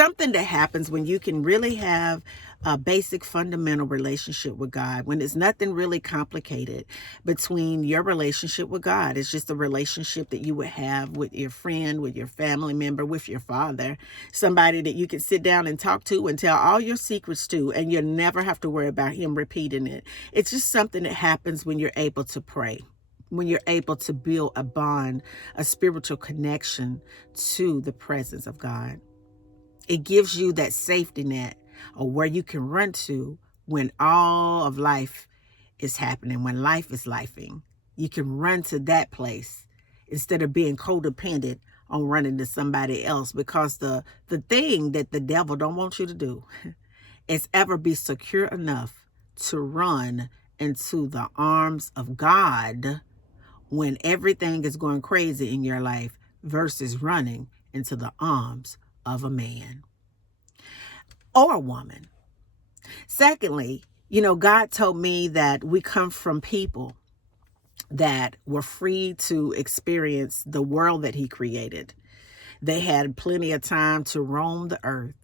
something that happens when you can really have a basic fundamental relationship with God, when it's nothing really complicated between your relationship with God. It's just a relationship that you would have with your friend, with your family member, with your father, somebody that you can sit down and talk to and tell all your secrets to, and you'll never have to worry about him repeating it. It's just something that happens when you're able to pray, when you're able to build a bond, a spiritual connection to the presence of God. It gives you that safety net or where you can run to when all of life is happening, when life is lifing. You can run to that place instead of being codependent on running to somebody else, because the thing that the devil don't want you to do is ever be secure enough to run into the arms of God when everything is going crazy in your life versus running into the arms of a man or a woman. Secondly, God told me that we come from people that were free to experience the world that he created. They had plenty of time to roam the earth,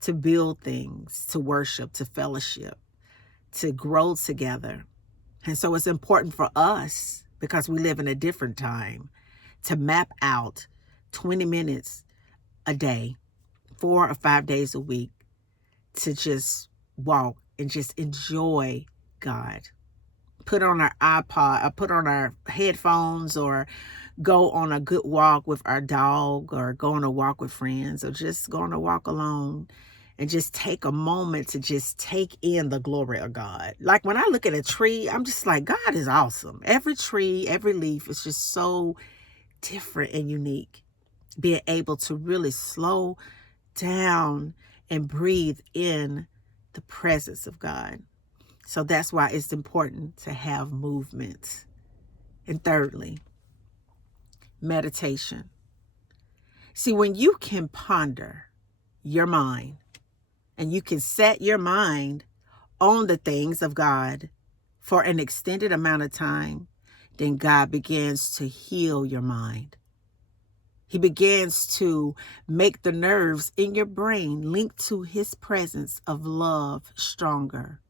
to build things, to worship, to fellowship, to grow together. And so it's important for us, because we live in a different time, to map out 20 minutes a day, 4 or 5 days a week, to just walk and just enjoy God. Put on our iPod, or put on our headphones, or go on a good walk with our dog, or go on a walk with friends, or just go on a walk alone and just take a moment to just take in the glory of God. Like when I look at a tree, I'm just like, God is awesome. Every tree, every leaf is just so different and unique. Being able to really slow down and breathe in the presence of God. So that's why it's important to have movement. And thirdly, meditation. See, when you can ponder your mind and you can set your mind on the things of God for an extended amount of time, then God begins to heal your mind. He begins to make the nerves in your brain linked to his presence of love stronger.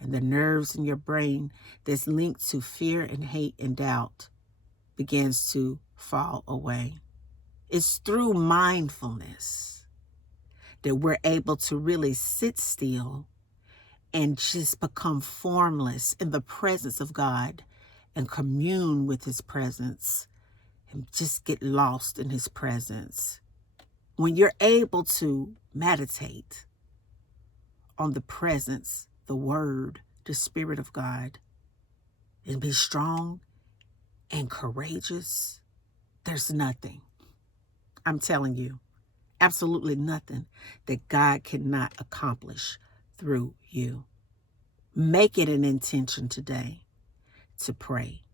And the nerves in your brain that's linked to fear and hate and doubt begins to fall away. It's through mindfulness that we're able to really sit still and just become formless in the presence of God and commune with his presence and just get lost in his presence. When you're able to meditate on the presence, the word, the Spirit of God, and be strong and courageous, there's nothing, I'm telling you, absolutely nothing that God cannot accomplish through you. Make it an intention today to pray.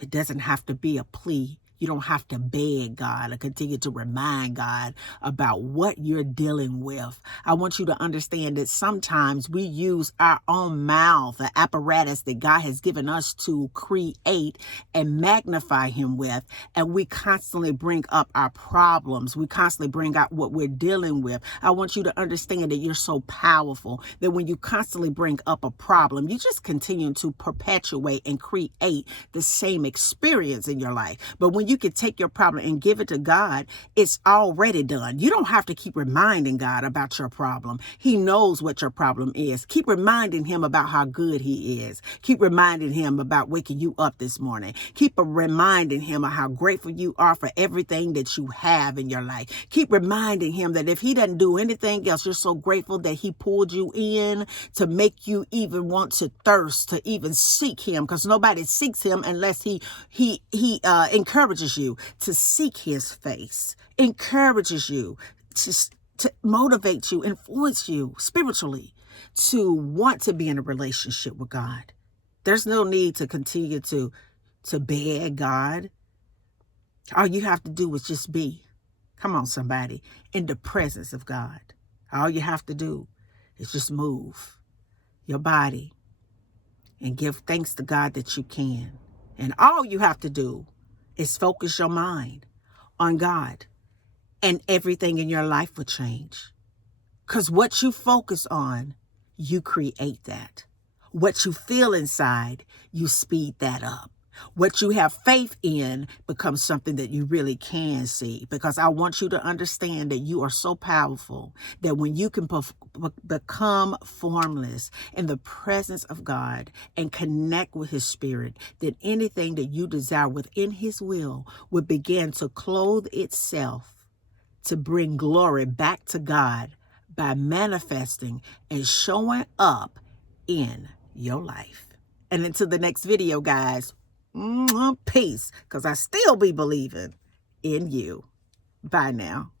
It doesn't have to be a plea. You don't have to beg God or continue to remind God about what you're dealing with. I want you to understand that sometimes we use our own mouth, the apparatus that God has given us to create and magnify him with, and we constantly bring up our problems. We constantly bring out what we're dealing with. I want you to understand that you're so powerful that when you constantly bring up a problem, you just continue to perpetuate and create the same experience in your life. But when you can take your problem and give it to God, it's already done. You don't have to keep reminding God about your problem. He knows what your problem is. Keep reminding him about how good he is. Keep reminding him about waking you up this morning. Keep reminding him of how grateful you are for everything that you have in your life. Keep reminding him that if he doesn't do anything else, you're so grateful that he pulled you in to make you even want to thirst, to even seek him, because nobody seeks him unless he encourages you to seek his face, encourages you to motivate you, influence you spiritually to want to be in a relationship with God. There's no need to continue to beg God. All you have to do is just be, come on somebody, in the presence of God. All you have to do is just move your body and give thanks to God that you can. And all you have to do is focus your mind on God and everything in your life will change. Because what you focus on, you create that. What you feel inside, you speed that up. What you have faith in becomes something that you really can see. Because I want you to understand that you are so powerful that when you can become formless in the presence of God and connect with His Spirit, that anything that you desire within His will would begin to clothe itself to bring glory back to God by manifesting and showing up in your life. And until the next video, guys, peace, because I still be believing in you. Bye now.